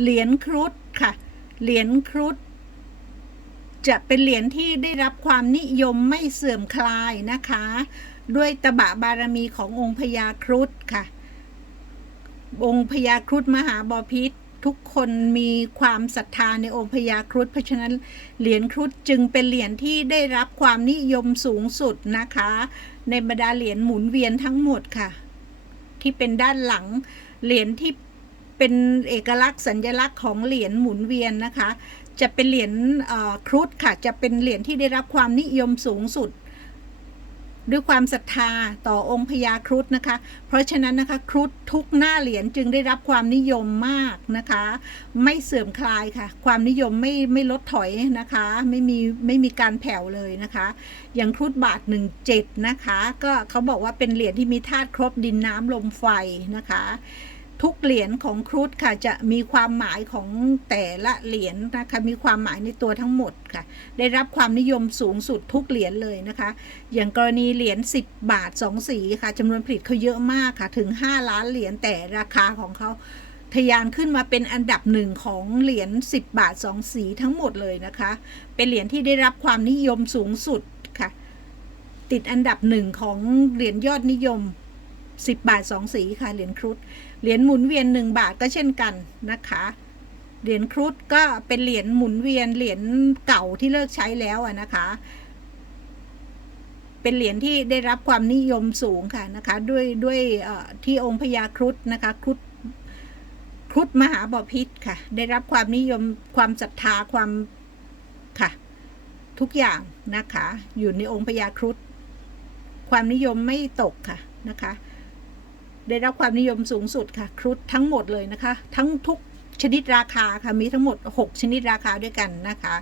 เหรียญครุฑค่ะ เหรียญครุฑจะเป็นเหรียญที่ได้รับความนิยมไม่เสื่อมคลายนะคะ ด้วยตบะบารมีขององค์พญาครุฑค่ะ องค์พญาครุฑมหาบอพิษทุกคนมีความศรัทธาในองค์พญาครุฑเพราะฉะนั้นเหรียญครุฑจึงเป็นเหรียญที่ได้รับความนิยมสูงสุดนะคะ ในบรรดาเหรียญหมุนเวียนทั้งหมดค่ะ ที่เป็นด้านหลังเหรียญที่ เป็นเอกลักษณ์สัญลักษณ์ของเหรียญหมุนเวียนนะคะ จะเป็นเหรียญครุฑค่ะ จะเป็นเหรียญที่ได้รับความนิยมสูงสุด ด้วยความศรัทธาต่อองค์พญาครุฑนะคะ เพราะฉะนั้นนะคะครุฑทุกหน้าเหรียญจึงได้รับความนิยมมากนะคะ ไม่เสื่อมคลายค่ะ ความนิยมไม่ไม่ลดถอยนะคะ ไม่มีไม่มีการแผ่วเลยนะคะ อย่างครุฑบาทหนึ่งเจ็ดนะคะ ก็เขาบอกว่าเป็นเหรียญที่มีธาตุครบดินน้ำลมไฟนะคะ ทุกเหรียญของครุฑค่ะจะมีความหมายของแต่ละเหรียญนะคะมีความหมายในตัวทั้งหมดค่ะ ได้รับความนิยมสูงสุดทุกเหรียญเลยนะคะ อย่างกรณีเหรียญ10 บาท 2 สีค่ะจำนวนผลิตเขาเยอะมากค่ะถึง 5 ล้านเหรียญแต่ราคาของเขาทะยานขึ้นมาเป็นอันดับหนึ่งของเหรียญ10 บาท 2 สีทั้งหมดเลยนะคะ เป็นเหรียญที่ได้รับความนิยมสูงสุดค่ะ ติดอันดับหนึ่งของเหรียญยอดนิยม 10 บาท 2 สีค่ะ เหรียญครุฑเหรียญหมุนเวียน 1 บาทก็เช่นกันนะคะ เหรียญครุฑก็เป็นเหรียญหมุนเวียนเหรียญเก่าที่เลิกใช้แล้วอะนะคะ เป็นเหรียญที่ได้รับความนิยมสูงค่ะนะคะ ด้วยด้วยที่องค์พญาครุฑนะคะครุฑครุฑมหาบอพิษค่ะ ได้รับความนิยมความศรัทธาความค่ะทุกอย่างนะคะ อยู่ในองค์พญาครุฑความนิยมไม่ตกค่ะนะคะ ได้รับความนิยมสูงสุดค่ะ ครุฑทั้งหมดเลยนะคะ ทั้งทุกชนิดราคาค่ะ มีทั้งหมด 6 ชนิดราคาด้วยกันนะคะ